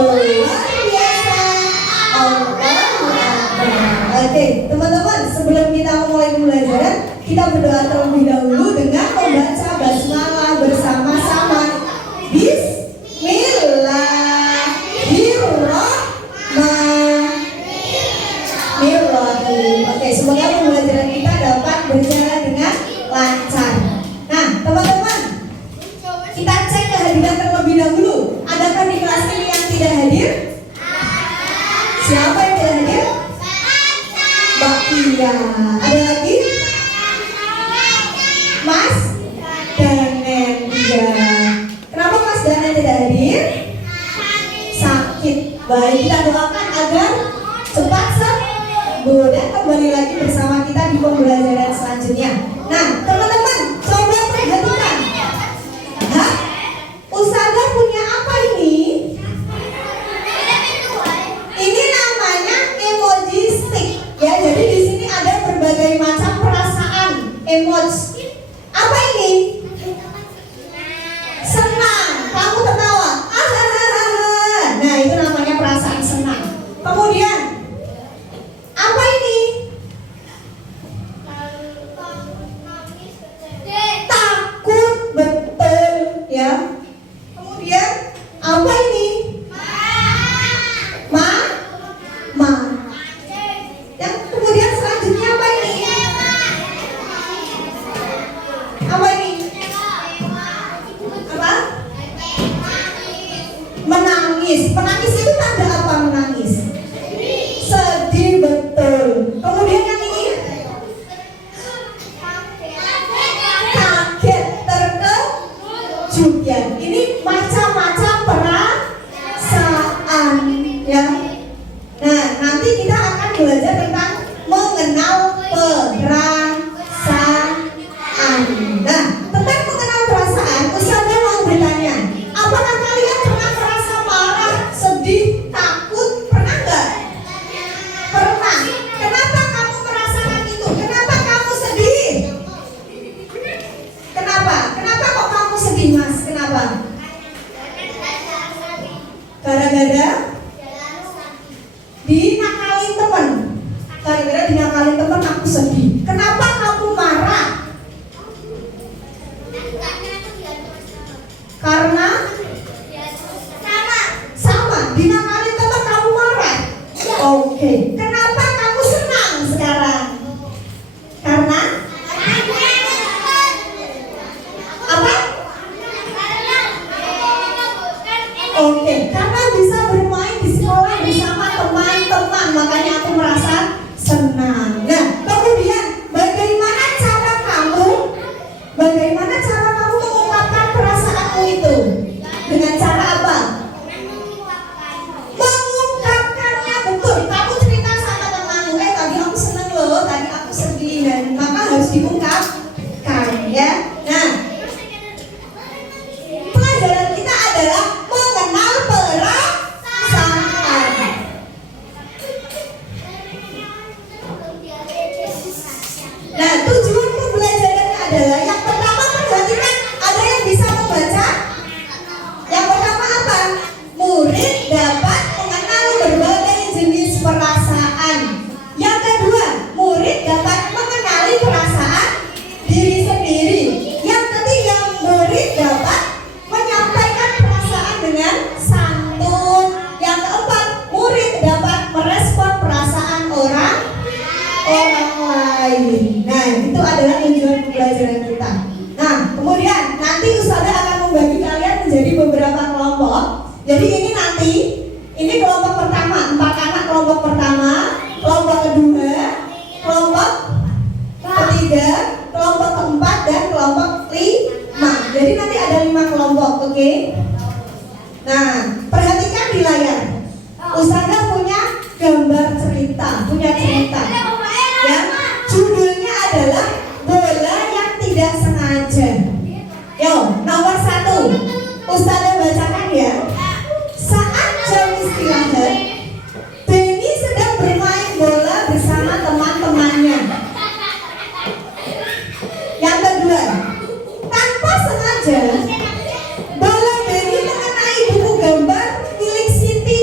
luar biasa. Allahu Akbar. Oke, teman-teman, sebelum kita memulai pembelajaran, kita berdoa terlebih dahulu dengan membaca basmalah bersama-sama. Bismillahirrahmanirrahim. Oke, semoga pembelajaran kita dapat berjalan dengan lancar. Nah, teman-teman, kita cek kehadiran terlebih dahulu. Adakah di kelas ini yang tidak hadir? Siapa yang tidak hadir? Mbak Tia. Ada lagi? Mas Danen. Iya. Kenapa Mas Danen tidak hadir? Sakit. Baik, kita doakan agar cepat sembuh dan kembali lagi bersama kita di pembelajaran selanjutnya. Nah, teman-teman, coba perhatikan. Hah? Ustazah punya apa ini? Ini namanya emoji stick. Ya, jadi di sini ada berbagai macam perasaan emoji. Apa ini? Senang. Kamu tertawa. Nah, itu namanya perasaan senang. Kemudian apa ini? Takut, betul ya. Kemudian apa ini? Ma. Yang kemudian selanjutnya apa ini? Apa ini? Apa? Menangis. Menangis itu tanda apa menangis? Sedih, betul. Kemudian yang ini? Kaget, terkejut ya. Ini macam-macam perasaan ya. Nah, nanti kita akan belajar tentang mengenal perasaan. Nah, tentang mengenal perasaan, Ustazah mau bertanya, apakah kalian pernah merasa marah, sedih, takut? Pernah nggak? Pernah. Kenapa kamu merasakan itu? Kenapa kamu sedih? Kenapa? Kenapa kok kamu sedih, Mas? Kenapa? Gara-gara dinakalin teman. Gara-gara dinakalin teman aku sedih. Kenapa kamu marah? Karena sama dinakalin teman kamu marah. Oke. Kenapa kamu senang sekarang? Karena apa? Oke, karena bisa bermain di sekolah bersama teman-teman, makanya aku merasa senang. Nah, kemudian bagaimana cara kamu mengungkapkan perasaanmu itu? Dengan cara apa? Mengungkapkannya, betul. Kamu cerita sama temanmu, tadi aku senang loh, tadi aku sedih, dan maka harus diungkapkan ya. Nah, pelajaran kita adalah mengenal perasaan. Nah, tujuan pembelajarannya adalah yang pertama, perhatikan, ada yang bisa membaca. Yang pertama apa? Murid dapat mengenal berbagai jenis perasaan. Yang kedua, murid dapat mengenali perasaan diri sendiri. Yang ketiga, murid dapat menyampaikan perasaan dengan santun. Yang keempat, murid dapat merespon perasaan orang lain. Nah, itu adalah tujuan pembelajaran kita. Nah, kemudian nanti Ustazah akan membagi kalian menjadi beberapa kelompok. Jadi ini kelompok pertama, 4 anak kelompok pertama, kelompok kedua, kelompok ketiga, kelompok keempat, dan kelompok 5. Jadi nanti ada 5 kelompok, oke? Nah, perhatikan di layar. Ustazah punya gambar cerita, ya. Judulnya adalah bola yang tidak sengaja. Yo, nomor 1, Ustazah bacakan ya. Saat jam istirahat, Benny sedang bermain bola bersama teman-temannya. Yang kedua, tanpa sengaja bola Benny mengenai buku gambar milik Siti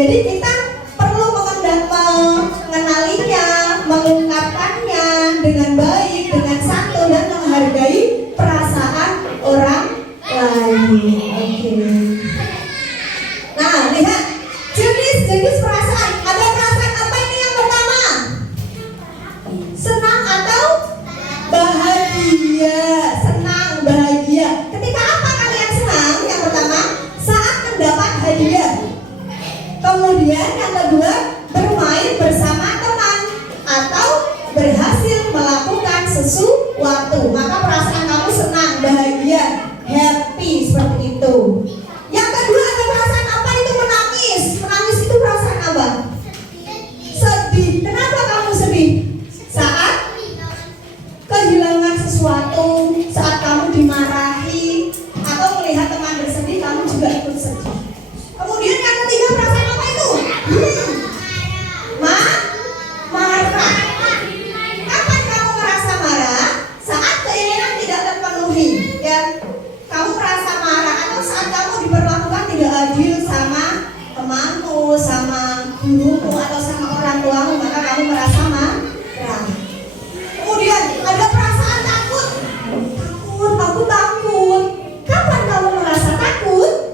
Jadi kita perlu mengenalinya, mengungkapkannya dengan baik, dengan santun dan menghargai perasaan orang lain. Oke. Nah, lihat jenis perasaan. Ada perasaan apa ini yang pertama? Senang atau bahagia? Senang, bahagia. Ketika apa kalian senang? Yang pertama, saat mendapat hadiah. Kemudian yang kedua, bermain bersama teman atau berhasil melakukan sesuatu. Maka perasaan kamu senang, bahagia, happy, seperti itu. Yang kedua, ada perasaan apa itu? Menangis. Menangis itu perasaan apa? Sedih. Kenapa kamu sedih? Saat kehilangan sesuatu, saat kamu dimarahi, atau melihat teman bersedih, kamu juga ikut sedih. Kemudian yang ketiga, perasaan apa itu? Marah. Kapan kamu merasa marah? Saat keinginan tidak terpenuhi, ya. Kamu merasa marah atau saat kamu diperlakukan tidak adil sama temanmu, sama gurumu, atau sama orang tuamu, maka kamu merasa marah. Kemudian ada perasaan takut. Aku takut. Kapan kamu merasa takut?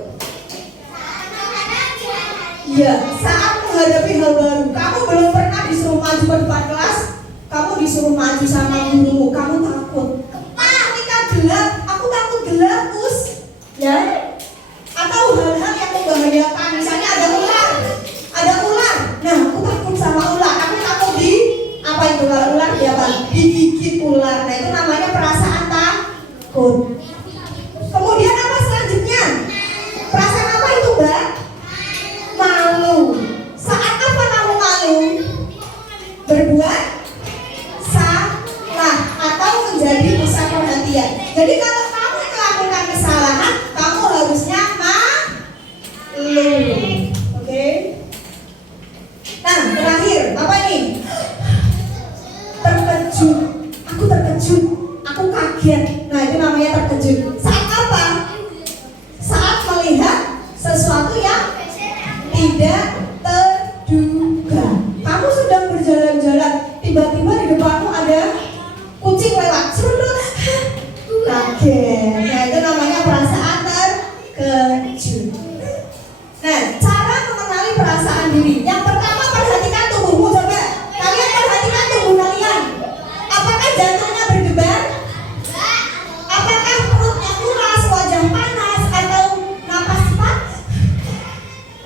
Ya, saat menghadapi hal baru. Kamu belum pernah disuruh maju ke depan kelas, kamu disuruh maju sama gurumu, kamu takut. Ketika gelap, aku takut gelap, Us. Ya. Atau hal-hal yang membahayakan, misalnya ada ular. Nah, aku takut sama ular. Aku takut di apa itu kalau ular ya, Bang? Digigit ular. Nah, itu namanya perasaan takut. Kemudian apa selanjutnya? Perasaan apa itu, Mbak? Malu. Saat apa kamu malu? Berbuat salah atau menjadi pusat perhatian. Jadi kalau kamu melakukan kesalahan, kamu harusnya malu. Oke? Nah, terakhir apa ini? Terkejut. Aku terkejut. Aku kaget. Nah, itu namanya terkejut. Saat apa? Saat melihat sesuatu yang tidak terduga. Kamu sedang berjalan-jalan, tiba-tiba di depanmu ada kucing lewat, seruduk, kaget. Nah, itu namanya perasaan terkejut. Nah, cara mengenali perasaan diri. Yang pertama, perhatikan tubuhmu. Coba kalian perhatikan tubuh kalian. Apakah jantungnya berdebar? Apakah perutnya muras, wajah panas, atau napas cepat?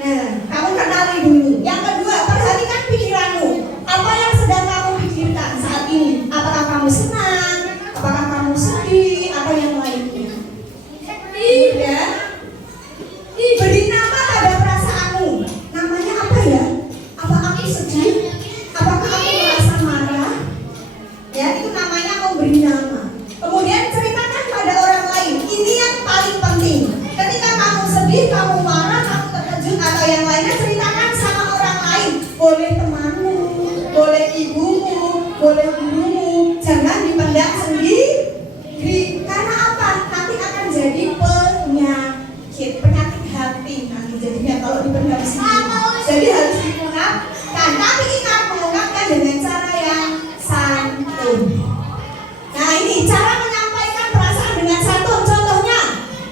Nah, kamu kenali dulu. Yang kedua, perhatikan pikiranmu. Apa yang sedang kamu pikirkan saat ini? Apakah kamu senang? Apakah kamu sedih? Atau yang lainnya? Ya. Beri nama pada perasaanmu. Namanya apa ya? Apa aku sedih? Apakah aku merasa marah? Ya, itu namanya memberi nama. Kemudian ceritakan pada orang lain. Ini yang paling penting. Ketika kamu sedih, kamu marah, kamu terkejut, atau yang lainnya, ceritakan sama orang lain. Boleh temanmu, boleh ibumu, boleh gurumu. Jangan dipendam sendiri. Karena apa? Nanti akan jadi penyakit hati nanti jadinya kalau dipendam sendiri. Jadi harus diungkapkan. Tapi ingat, mengungkapkan dengan cara yang santun. Nah, ini cara menyampaikan perasaan dengan santun. Contohnya,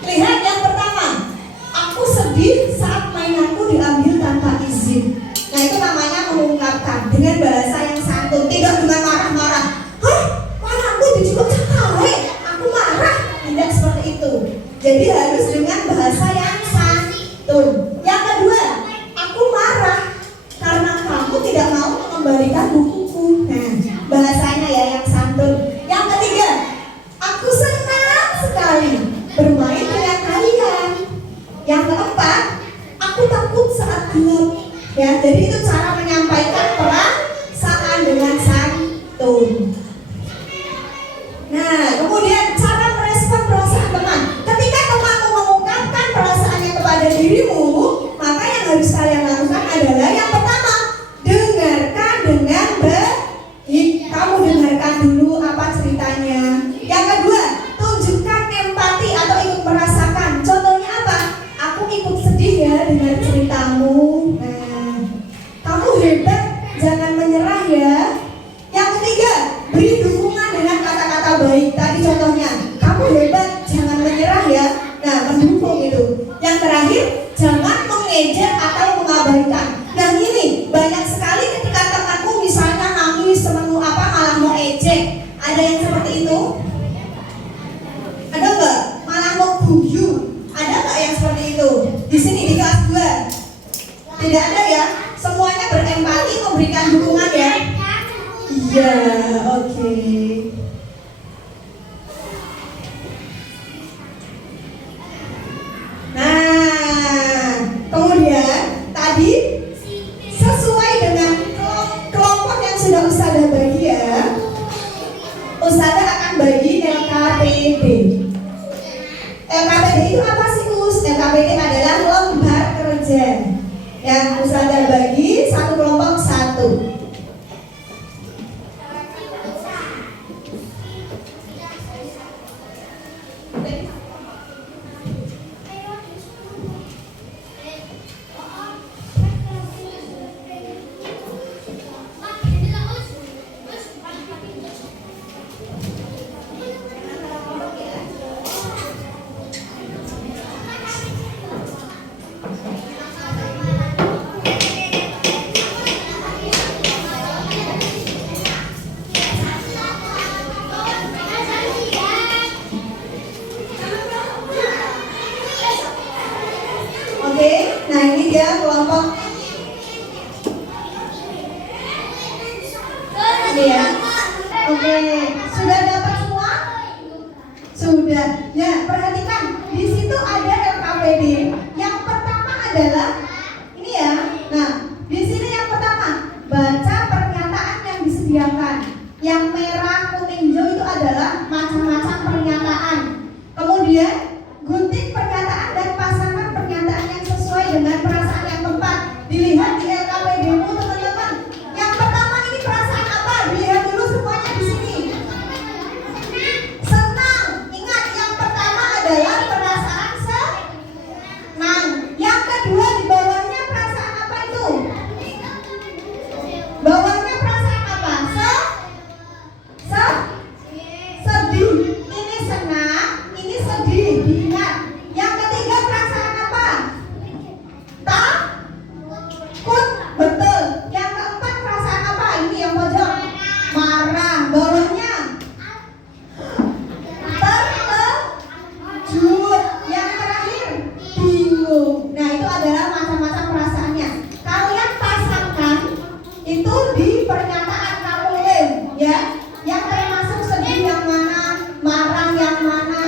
lihat yang pertama. Aku sedih saat mainanku diambil tanpa izin. Nah, itu namanya mengungkapkan dengan bahasa yang santun, tidak dengan marah-marah. Hah? Mainanku diculik cakare? Aku marah? Tidak seperti itu. Jadi harus dengan bahasa yang santun. Yang kedua, aku marah karena kamu tidak mau mengembalikan bukuku. Nah, bahasanya ya yang santun. Yang ketiga, aku senang sekali bermain dengan kalian. Yang keempat, aku takut saat gelap. Ya, jadi itu cara menyampaikan perasaan dengan santun. Nah, kemudian cara merespon perasaan teman. Ketika temanmu mengungkapkan perasaannya kepada dirimu, maka yang harus kalian lakukan adalah yang pertama, dengarkan dengan baik. Kamu dengarkan dulu apa ceritanya. Yang kedua, tunjukkan empati atau ikut merasakan. Contohnya apa? Aku ikut sedih ya dengar ceritamu. Nah, kebaikan. Nah ini banyak sekali ketika temanmu misalnya nangis, temanmu apa malah mau ejek. Ada yang seperti itu? Ada nggak? Malah mau guyu. Ada nggak yang seperti itu? Di sini di kelas 2? Tidak ada ya? Semuanya berempati, memberikan dukungan ya? Iya, oke. Nah, kemudian tadi sesuai dengan kelompok yang sudah Ustazah bagi ya, Ustazah akan bagi LKPD. LKPD itu apa sih Us? LKPD adalah lembar kerja yang Ustazah bagi satu kelompok satu. Oke, nah ini dia kelompok ini ya. Oke, sudah dapat semua? Sudah. Ya, perhatikan di situ ada LKPD. Yang pertama adalah ini ya. Nah, di sini yang pertama baca pernyataan yang disediakan. Yang merah, kuning, hijau itu adalah macam-macam pernyataan. Kemudian gunting pernyataan dan pasangkan pernyataan yang sesuai dengan perasaan yang tepat. Dilihat di LKPD-mu teman-teman. Yang pertama ini perasaan apa? Dilihat dulu semuanya di sini. Senang. Ingat yang pertama adalah perasaan senang. Yang kedua di bawahnya perasaan apa itu? Bawahnya perasaan apa? Sedih. Ini senang, ini sedih. Diingat. Yang ketiga perasaan apa? Takut. Betul. Yang keempat perasaan apa? Ini yang pojok. Marah. Bawahnya terkejut. Yang terakhir bingung. Nah itu adalah macam-macam perasaannya. Kalian pasangkan itu di pernyataan kamu lem ya. Yang termasuk sedih yang mana, marah yang mana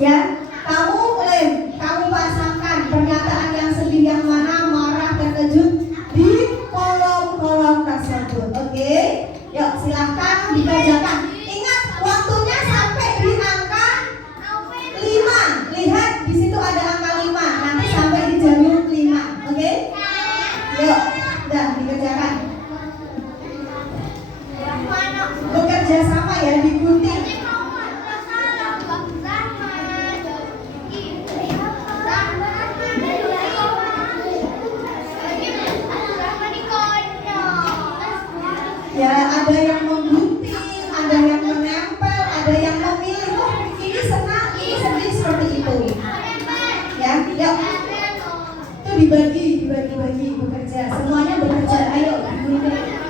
ya. Kamu lem, kamu pasangkan pernyataan yang sedih yang mana, marah, terkejut di kolom-kolom tersebut. Oke, yuk silahkan dikerjakan. Ingat waktunya sampai di angka 5. Lihat di situ ada angka 5. Nanti sampai di jalur 5. Oke? Yuk, udah dikerjakan. Bekerja sama ya, digunting. Ya, ada yang menggunting, ada yang menempel, ada yang memilih. Oh, ini senang, ini sedih, seperti itu. Ya, yuk. Itu dibagi bekerja. Semuanya bekerja. Ayo, digunting.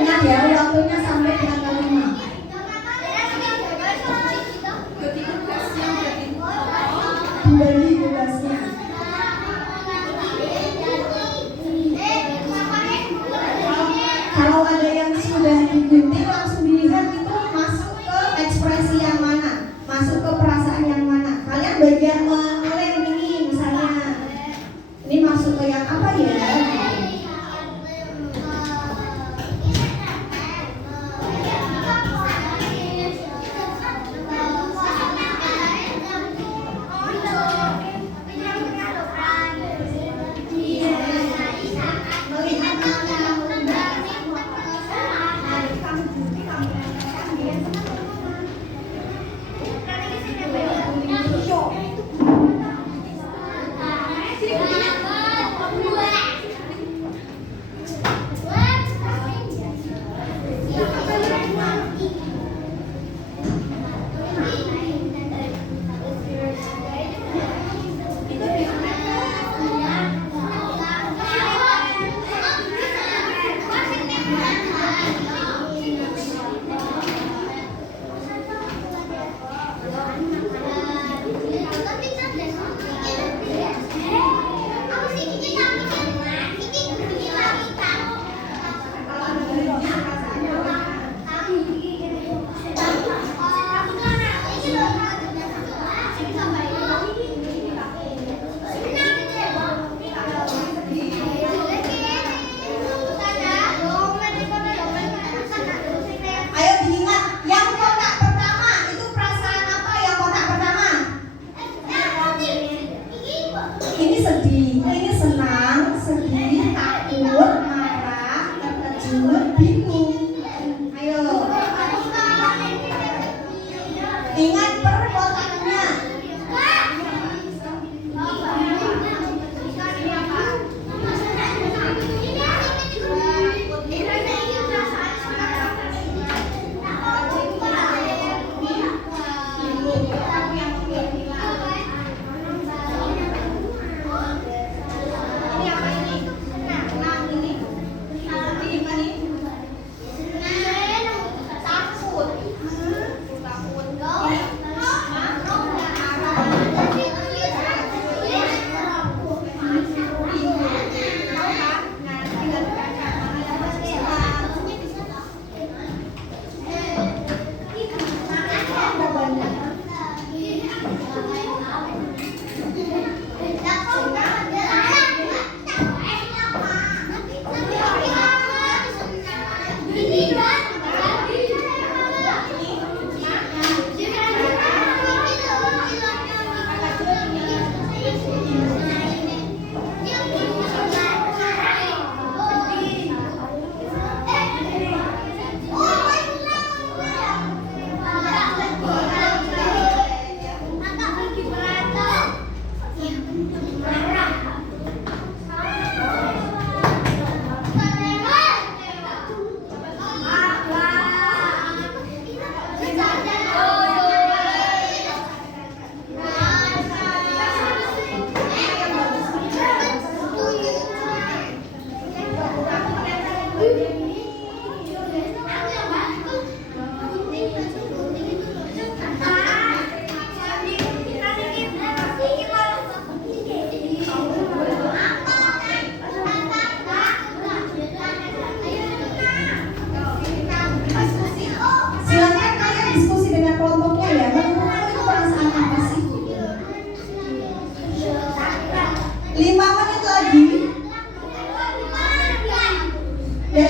Ingat ya, waktunya sampai di angka 5. Dibagi tugasnya. Kalau ada yang sudah digunting langsung dilihat itu masuk ke ekspresi yang mana, masuk ke perasaan yang mana. Kalian bagian mengelem ini misalnya, ini masuk ke yang apa ya?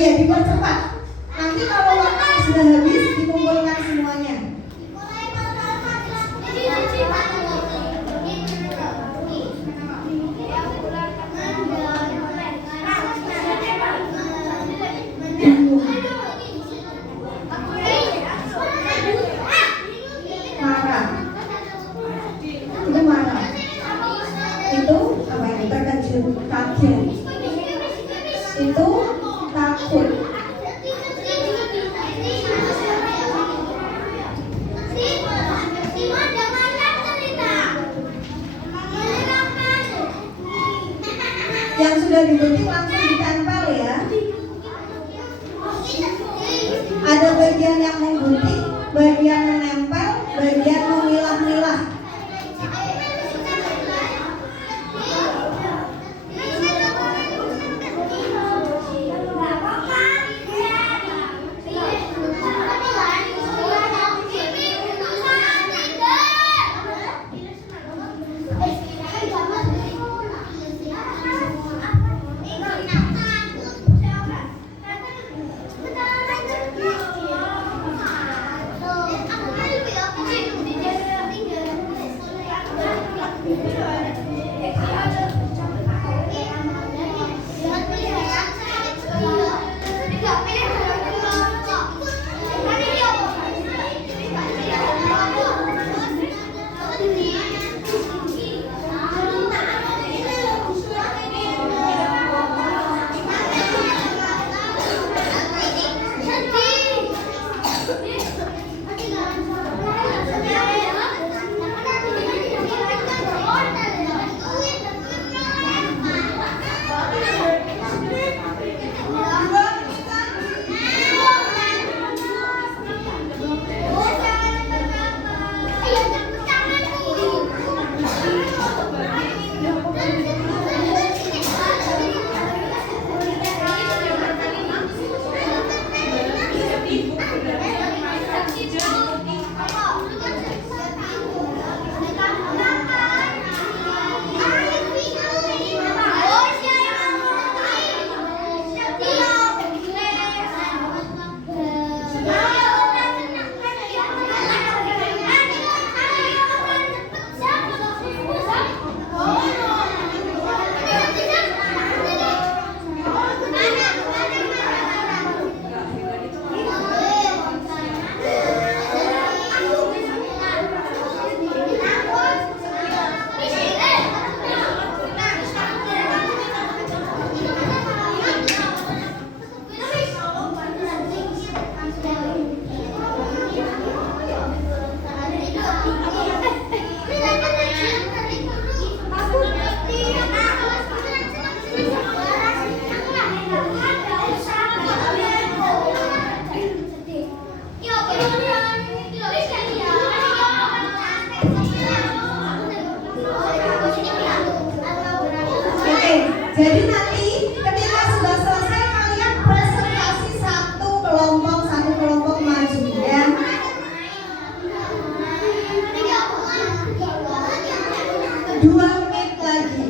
Ya dipercepat. Nanti kalau waktu sudah habis dikumpulkan semuanya. Marah. Itu marah. Itu apa yang terkejut, kaget. Itu takut. Yang sudah digunting langsung ditempel ya. Ada bagian yang menggunting, bagian menempel, bagian memilah-milah. Jadi nanti ketika sudah selesai kalian presentasi satu kelompok maju ya. 2 menit lagi.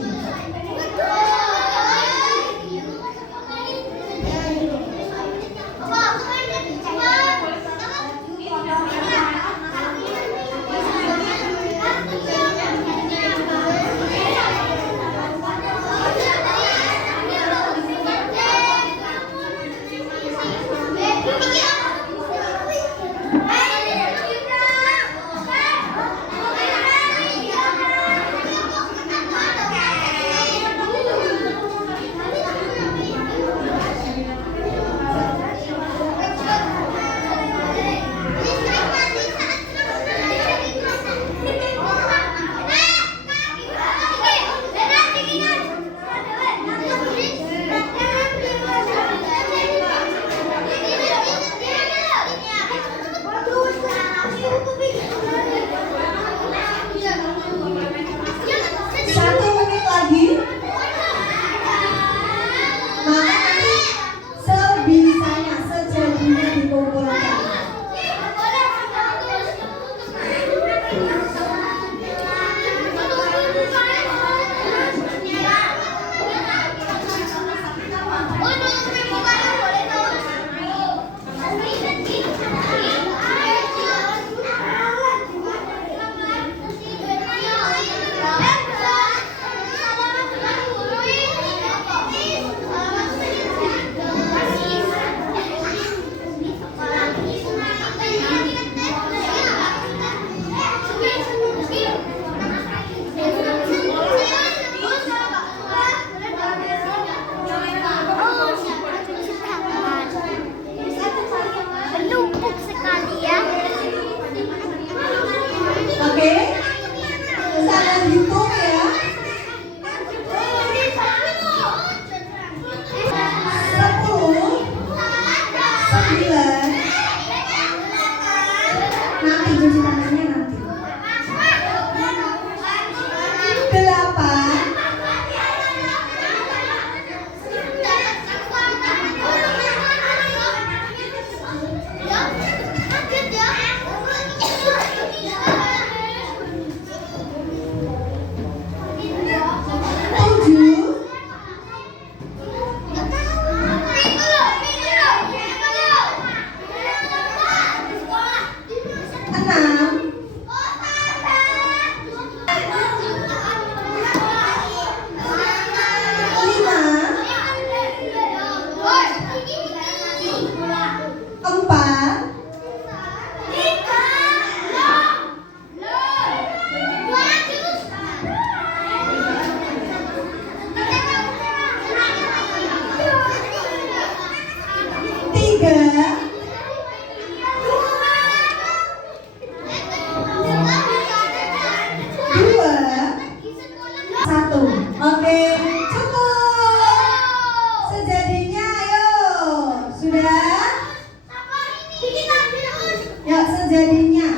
Oke, cukup. Sejadinya, ayo. Sudah? Yuk, sejadinya.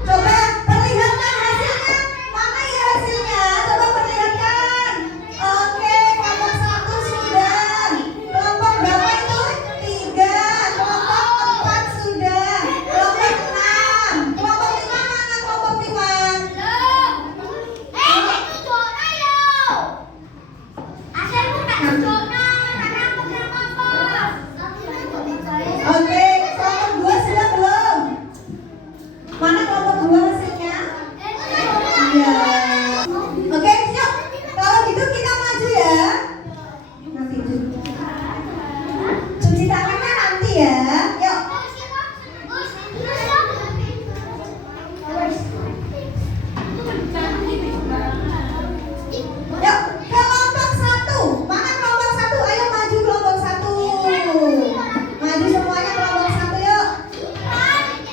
Coba perlihatkan hasilnya. Mana ya hasilnya? Coba perlihatkan. Oke, kelompok 1 sudah. Kelompok berapa itu? 3. Kelompok 4 sudah. Kelompok 6. Kelompok 5 mana kelompok 5? Oke, kelompok 2 sudah belum? Mana kelompok 2 hasilnya? Iya. Oke, yuk. Kalau gitu kita maju ya. Nanti cuci tangannya nanti ya. Yuk. Yuk, kelompok 1. Mana kelompok 1? Ayo maju kelompok 1. Maju semuanya kelompok 1 yuk.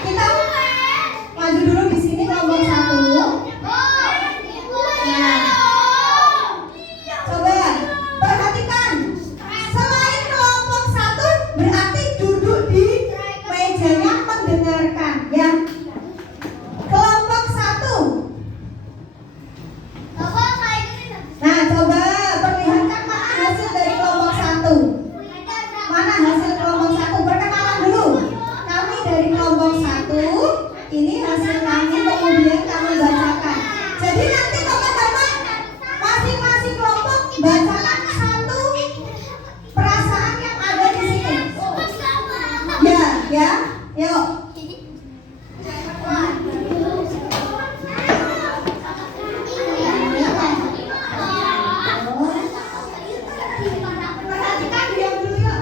Kita maju dulu di sini kelompok 1. Coba perhatikan. Selain kelompok 1 berarti duduk di mejanya mendengarkan ya. Kelompok 1. Nah, coba perlihatkan mana hasil dari kelompok 1. Mana hasil kelompok 1? Perkenalan dulu. Kami dari kelompok 1. Ini hasil kami, kemudian kami bacakan. Jadi nanti teman-teman masing-masing kelompok bacakan satu perasaan yang ada di sini. Ya, yuk. Perhatikan diam dulu yuk.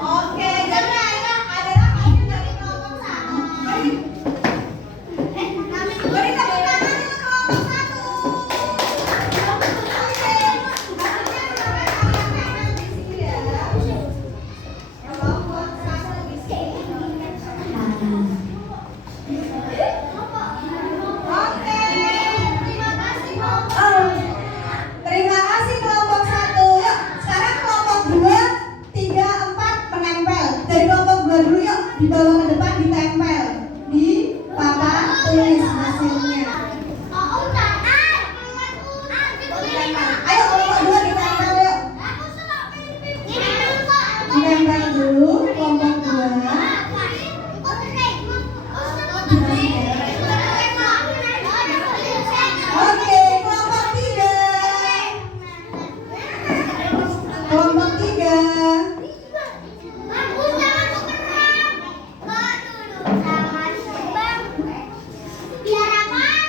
Oke, jadi ada adalah hasil dari kelompok 1. Beri tepuk tangan untuk kelompok 1. Oke, hasilnya sampai kalian di sini ya. Kelompok 1 di sini. Oke, terima kasih kelompok. Terima kasih kelompok 1. Yuk, sekarang kelompok 2, 3, 4 menempel. Dari kelompok 2 dulu yuk, dibawa ke depan ditempel di papan tulis hasilnya. Ayo kelompok 2 ditempel yuk. Ditempel dulu kelompok 2. Oke, kelompok 3. Kelompok 3. Biar apa?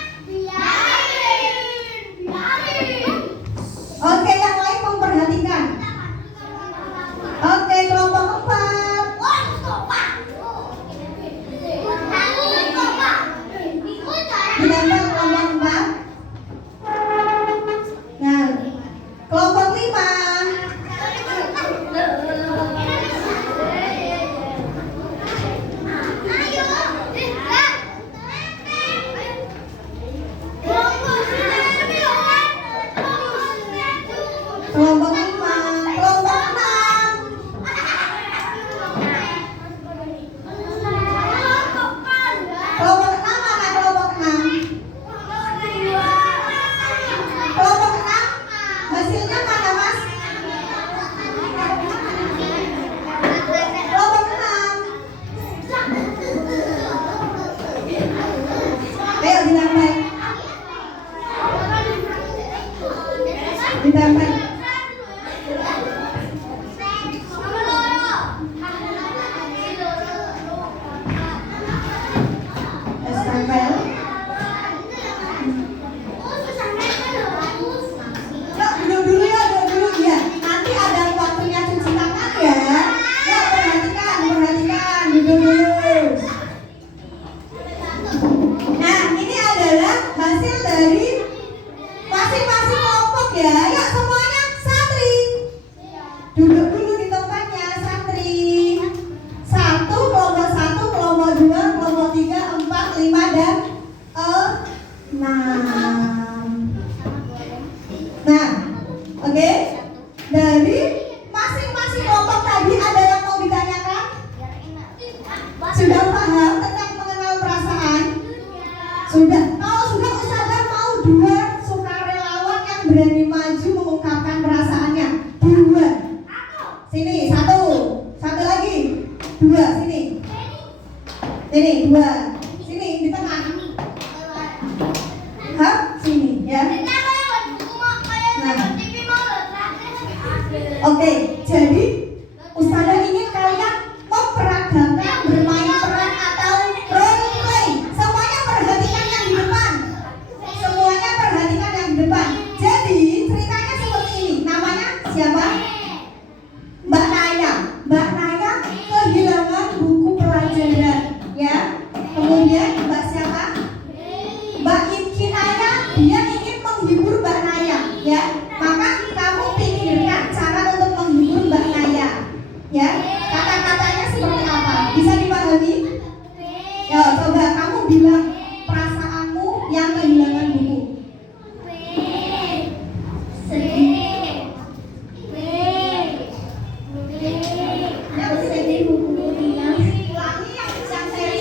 sudah. Kalau sudah, Ustazah mau 2 sukarelawan yang berani maju mengungkapkan perasaannya. 2. Sini, 1. Satu lagi. 2, sini. Sini, 2. Sini, di tengah. Hah? Sini, ya. Nah. Oke, jadi Ustazah ingin kalian memperagakan bermain peran atau role play. Semuanya perhatikan yang di depan. Semuanya perhatikan yang di depan. Jadi ceritanya seperti ini. Namanya siapa? Mbak Naya. Mbak Naya kehilangan buku pelajaran, ya. Kemudian Mbak siapa? Mbak Inki Naya, dia ingin menghibur Mbak Naya, ya. Maka kamu pikirkan cara untuk menghibur Mbak Naya, ya. Kata-katanya seperti apa? Bisa dipahami? Ya, coba kamu bilang perasaanmu yang kehilangan buku. Ulangi yang serius.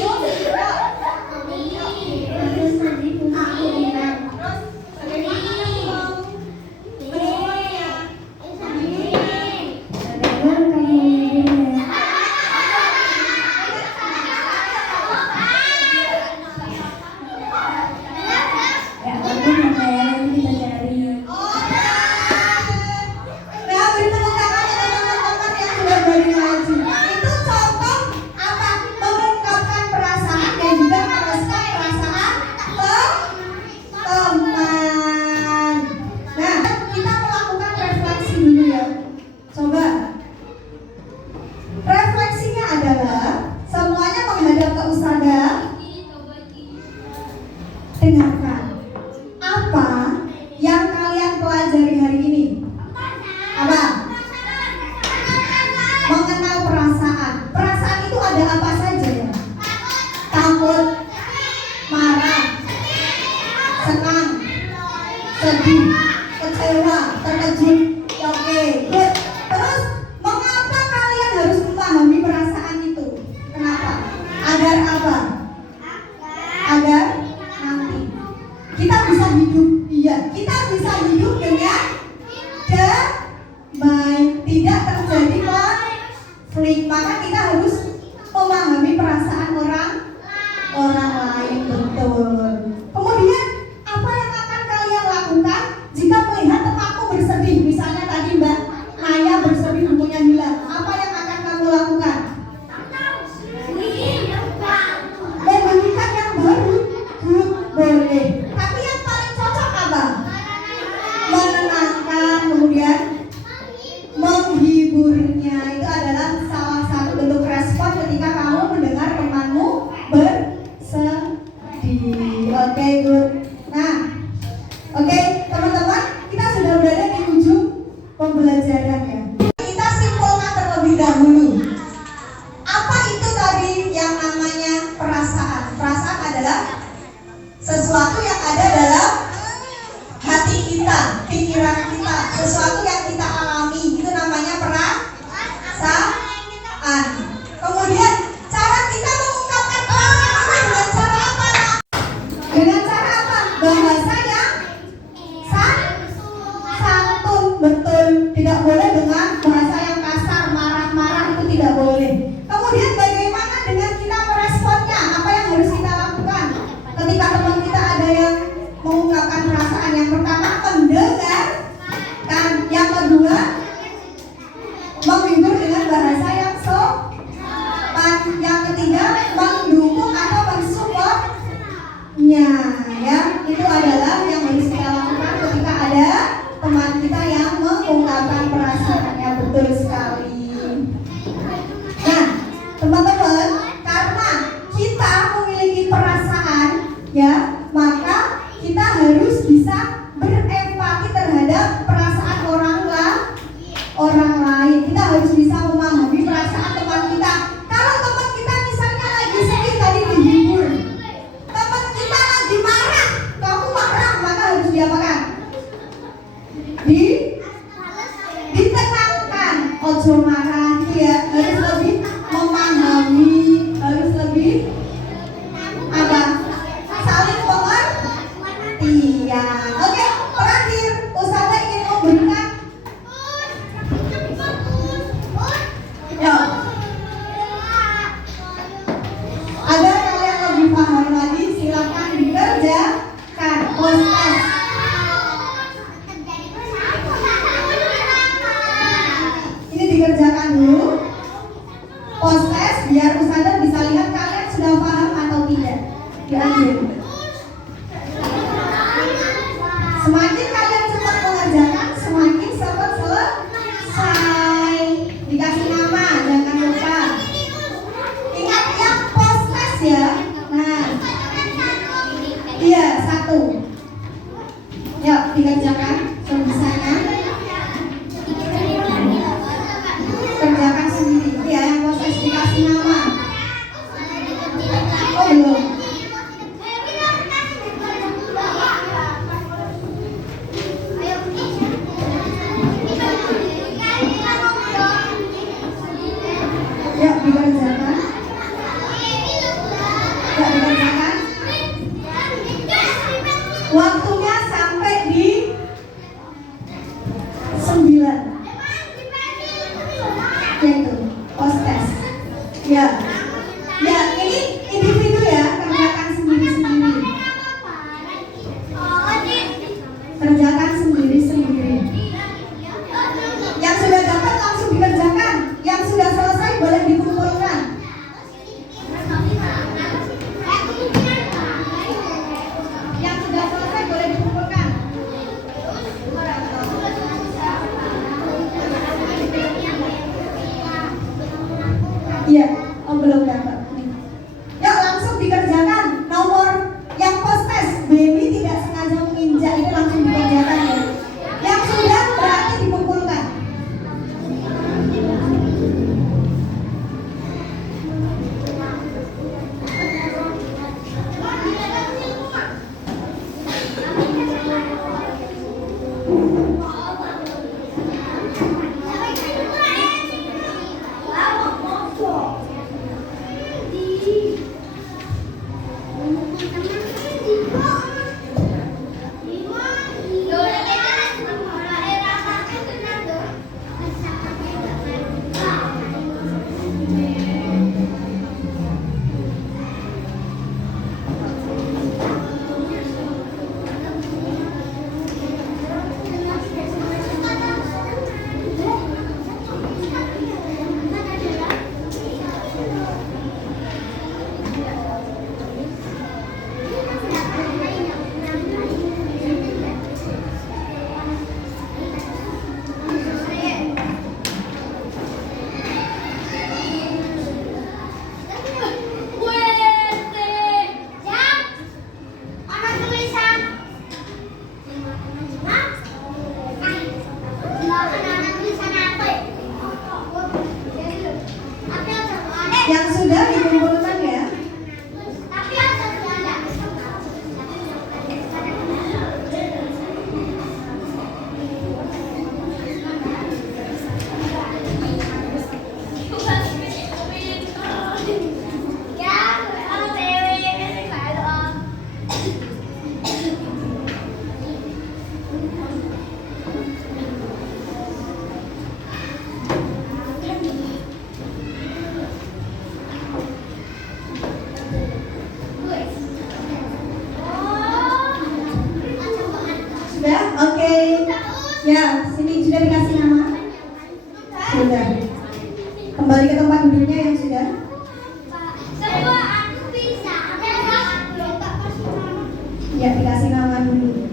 Dengarkan, apa yang kalian pelajari hari ini? Apa? Mengenal perasaan. Perasaan itu ada apa saja ya? Takut, marah, senang, sedih, kecewa, terkejut. Oke, good. Terus, mengapa kalian harus memahami perasaan itu? Kenapa? Agar apa? Agar kita bisa hidup, iya, kita bisa hidup dengan damai, tidak terjadi konflik. Maka kita harus memahami perasaan orang lain, betul. Kemudian apa yang akan kalian lakukan jika melihat temanmu bersedih? Misalnya tadi Mbak Naya bersedih bukunya hilang. Apa yang akan kamu lakukan? Membelikan yang baru, boleh. Menenangkan, kemudian menghiburnya. Itu adalah salah satu bentuk respon ketika kamu mendengar temanmu bersedih. Oke, good. Nah, oke, teman-teman, kita sudah berada di ujung pembelajarannya. Kita simpulkan terlebih dahulu. Apa itu tadi yang namanya perasaan? Perasaan adalah sesuatu yang ada dalam hati kita, pikiran kita, sesuatu yang kita alami, itu namanya perasaan. Kemudian cara kita mengungkapkan perasaan dengan cara apa? Dengan cara apa? Bahasa yang santun, betul. Tidak boleh dengan bahasa yang kasar, marah-marah, itu tidak boleh. Kemudian bagaimana dengan kita meresponnya? Apa yang harus kita lakukan ketika teman kita ada yang mengungkapkan perasaan? Yang pertama, mendengarkan. Yang kedua, menghibur dengan bahasa yang sopan. Yang ketiga, mendukung atau mensupportnya, ya. Itu adalah yang harus kita lakukan ketika ada teman kita yang mengungkapkan perasaannya, betul sekali. Nah, teman-teman, karena kita memiliki perasaan, ya, maka kita harus bisa berempati terhadap perasaan orang lain. Kita harus bisa memahami perasaan teman kita. Kalau teman kita misalnya lagi sedih, tadi dihibur. Teman kita lagi marah, kamu marah, maka harus diapakan? Ditenangkan. Ojo marah, gitu ya. Harus lebih memahami, harus lebih apa? Saling diambil. Semakin kalian cepat mengerjakan, semakin cepat selesai. Dikasih nama, jangan lupa. Ingat yang post test ya. Nah, iya 1. Yuk dikerjakan sebisanya. Kerjakan sendiri. Ya yang post test dikasih nama. Oh belum. Yuk dikerjakan. Yuk dikerjakan. Waktunya sampai di 9. Ya itu, post test. Ya. Ya, ini individu ya, kerjakan sendiri-sendiri. Kerjakan sendiri-sendiri. Yang sudah dapat langsung dikerjakan. Yang sudah selesai boleh dikumpulkan. Yang sudah selesai boleh dikumpulkan. Iya, oh belum dapat. Yuk langsung dikerjakan. Nomor yang post test, baby tidak sengaja menginjak, ini langsung dikerjakan ya. Yang sudah berarti dikumpulkan. Yang sudah dikumpulkan ya. Sudah? Oke. Ya, sini sudah dikasih nama. Sudah. Kembali ke tempat duduknya yang sudah. Ya, dikasih nama dulu.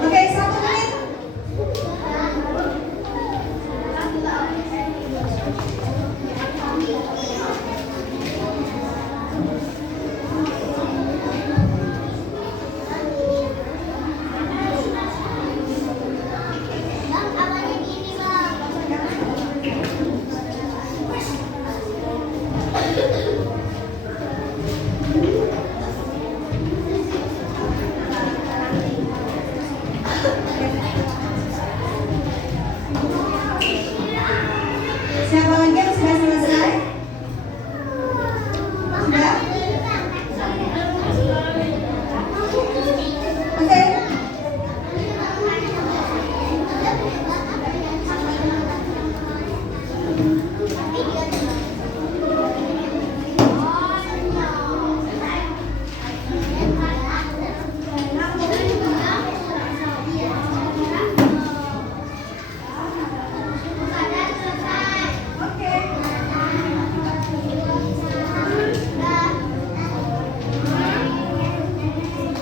Oke, 1 menit. Siapa lagi yang sudah selesai? Sudah? Oke.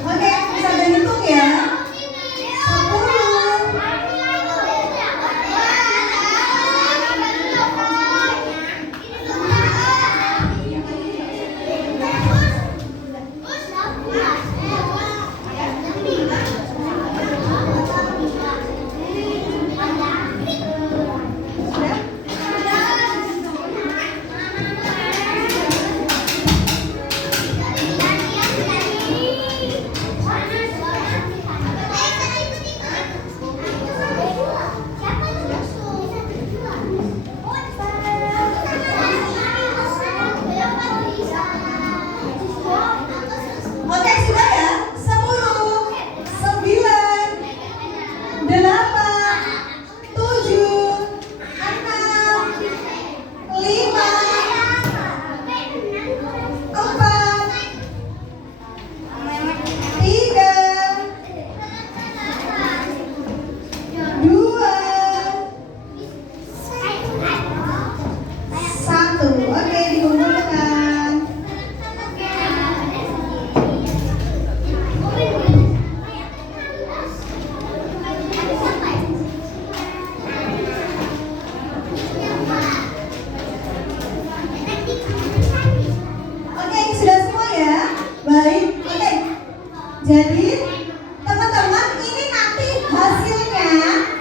Oke, bisa dihitung ya. 10. Oke, sudah ya. 10, 9, 8, 7, 6, 5, 4, 3, 2, 1. Oke, dikumpulkan. Oke, sudah semua ya. Baik. Oke. Jadi teman-teman, ini nanti hasilnya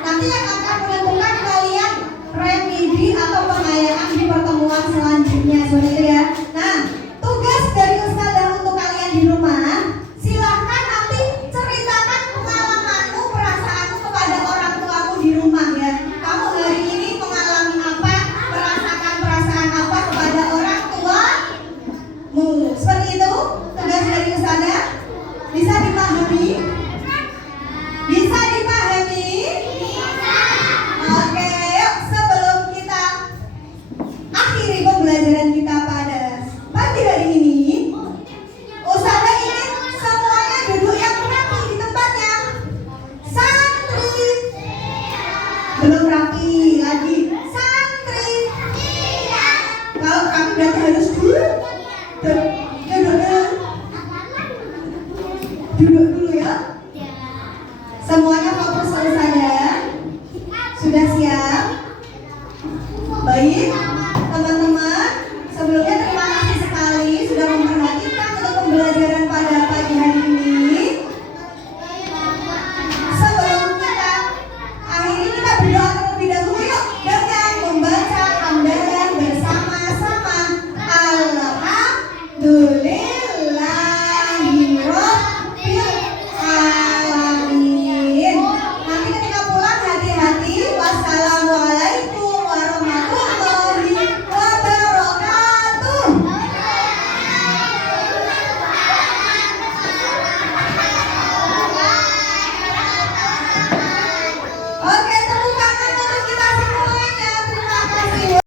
nanti yang akan menentukan kalian remedi atau pengayaan di pertemuan selanjutnya, seperti itu ya. Nah, tugas dari Ustazah untuk kalian di rumah, silahkan nanti ceritakan pengalamanmu, perasaanmu kepada orang tuamu di rumah ya. Kamu hari ini mengalami apa, merasakan perasaan apa kepada orang tuamu. Seperti itu tugas dari Ustazah. Bisa dipahami? Bisa dipahami? Oke, yuk sebelum kita akhiri pembelajaran kita pada pagi hari ini, Ustazah ingin semuanya duduk yang rapi di tempatnya. Santri belum rapi lagi. Santri kalau kami berarti harus duduk.